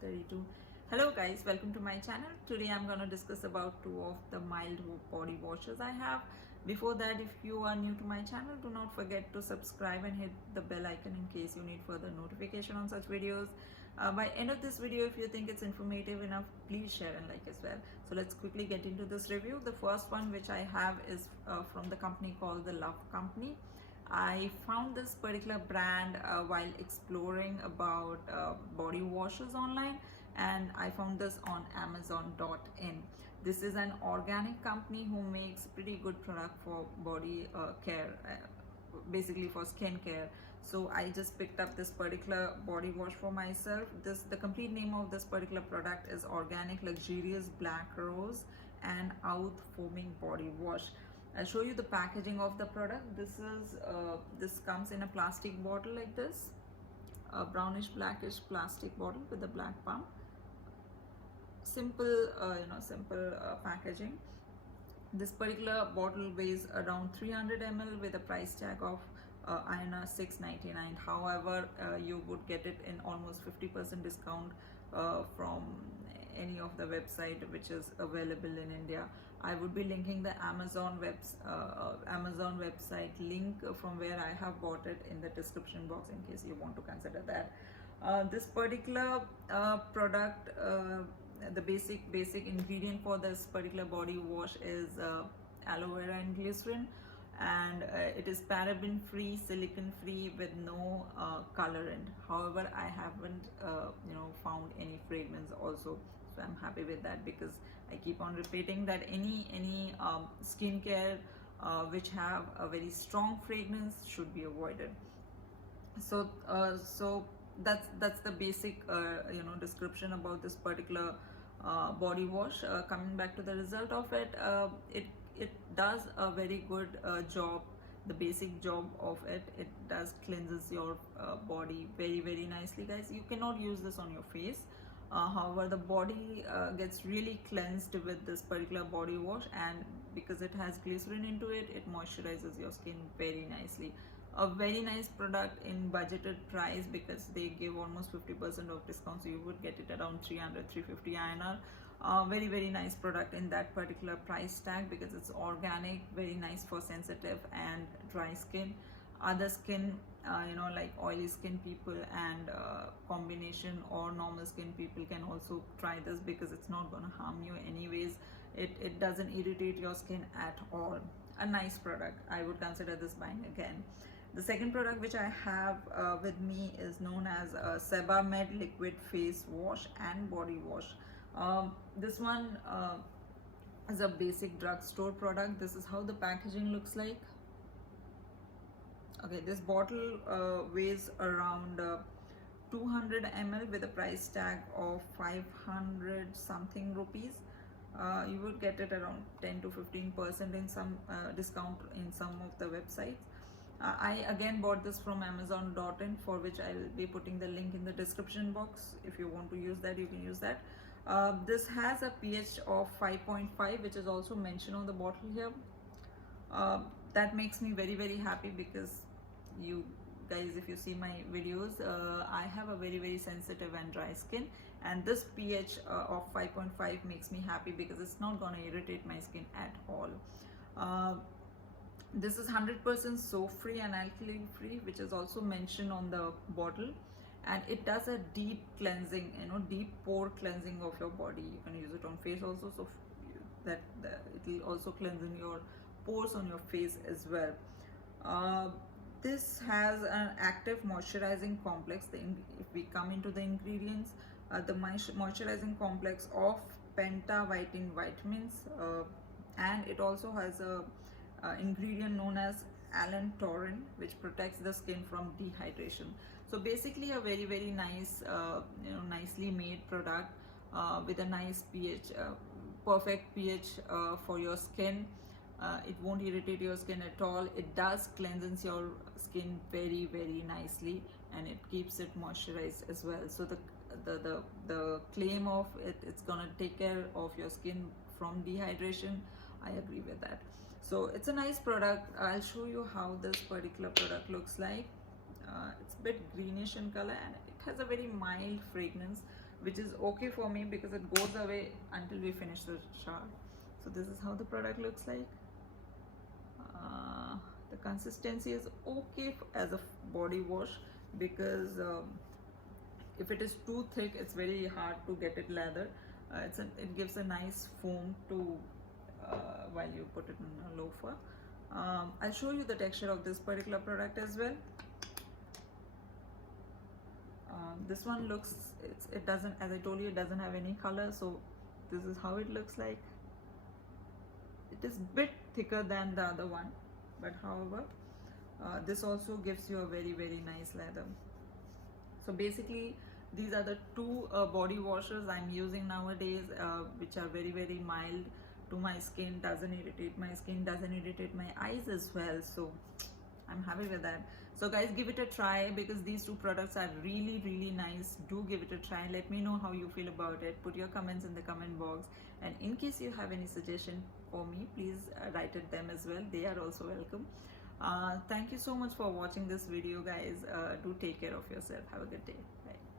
32. Hello guys, welcome to my channel. Today I'm going to discuss about two of the mild body washes I have. Before that, if you are new to my channel, do not forget to subscribe and hit the bell icon in case you need further notification on such videos. By end of this video, if you think it's informative enough, please share and like as well. So let's quickly get into this review. The first one which I have is from the company called the Love Company. I found this particular brand while exploring about body washes online, and I found this on Amazon.in. This is an organic company who makes pretty good product for body care, basically for skin care. So I just picked up this particular body wash for myself. The complete name of this particular product is Organic Luxurious Black Rose and Outh Foaming Body Wash. I'll show you the packaging of the product. This comes in a plastic bottle like this, a brownish blackish plastic bottle with a black pump. Simple, simple packaging. This particular bottle weighs around 300 ml with a price tag of INR 699. However, you would get it in almost 50% discount from any of the website which is available in India. I would be linking the Amazon website link from where I have bought it in the description box in case you want to consider that. This particular product, the basic ingredient for this particular body wash is aloe vera and glycerin, and it is paraben free, silicone free, with no colorant. However, I haven't found any fragrance also, so I'm happy with that, because I keep on repeating that any skincare which have a very strong fragrance should be avoided. So that's the basic description about this particular body wash. Coming back to the result of it, it does a very good job. The basic job of it does cleanses your body very nicely, guys. You cannot use this on your face. However, the body gets really cleansed with this particular body wash, and because it has glycerin into it, it moisturizes your skin very nicely. A very nice product in budgeted price, because they give almost 50% of discount, so you would get it around 300-350 INR. Very nice product in that particular price tag, because it's organic, very nice for sensitive and dry skin. Other skin, like oily skin people and combination or normal skin people can also try this, because it's not going to harm you anyways. It doesn't irritate your skin at all. A nice product. I would consider this buying again. The second product which I have with me is known as Sebamed Liquid Face Wash and Body Wash. This one is a basic drugstore product. This is how the packaging looks like. Okay, this bottle weighs around 200 ml with a price tag of 500 something rupees. You would get it around 10-15% in some discount in some of the websites. I again bought this from Amazon.in, for which I will be putting the link in the description box. If you want to use that, you can use that. This has a pH of 5.5, which is also mentioned on the bottle here. That makes me very happy, because you guys, if you see my videos, I have a very sensitive and dry skin, and this pH of 5.5 makes me happy, because it's not going to irritate my skin at all. This is 100% soap free and alkaline free, which is also mentioned on the bottle, and it does a deep cleansing, deep pore cleansing of your body. You can use it on face also, so that it will also cleanse in your pores on your face as well. This has an active moisturizing complex. If we come into the ingredients, the moisturizing complex of pentavitamin vitamins, and it also has a ingredient known as allantoin, which protects the skin from dehydration. So basically a very nice, nicely made product with a nice pH, perfect pH for your skin. It won't irritate your skin at all. It does cleanses your skin very nicely, and it keeps it moisturized as well. So the claim of it's gonna take care of your skin from dehydration, I agree with that. So it's a nice product. I'll show you how this particular product looks like. It's a bit greenish in color, and it has a very mild fragrance. which is okay for me because it goes away until we finish the shower. So this is how the product looks like. The consistency is okay as a body wash, because if it is too thick, it's very hard to get it lather. It gives a nice foam to while you put it in a loofah. I'll show you the texture of this particular product as well. This one looks, it doesn't, as I told you, it doesn't have any color, so this is how it looks like. It is bit thicker than the other one, but however, this also gives you a very nice lather. So basically, these are the two body washers I'm using nowadays, which are very mild to my skin, doesn't irritate my skin, doesn't irritate my eyes as well. So I'm happy with that. So guys, give it a try, because these two products are really nice. Do give it a try. Let me know how you feel about it. Put your comments in the comment box, and in case you have any suggestion for me, please write it them as well. They are also welcome. Thank you so much for watching this video, guys. Do take care of yourself. Have a good day. Bye.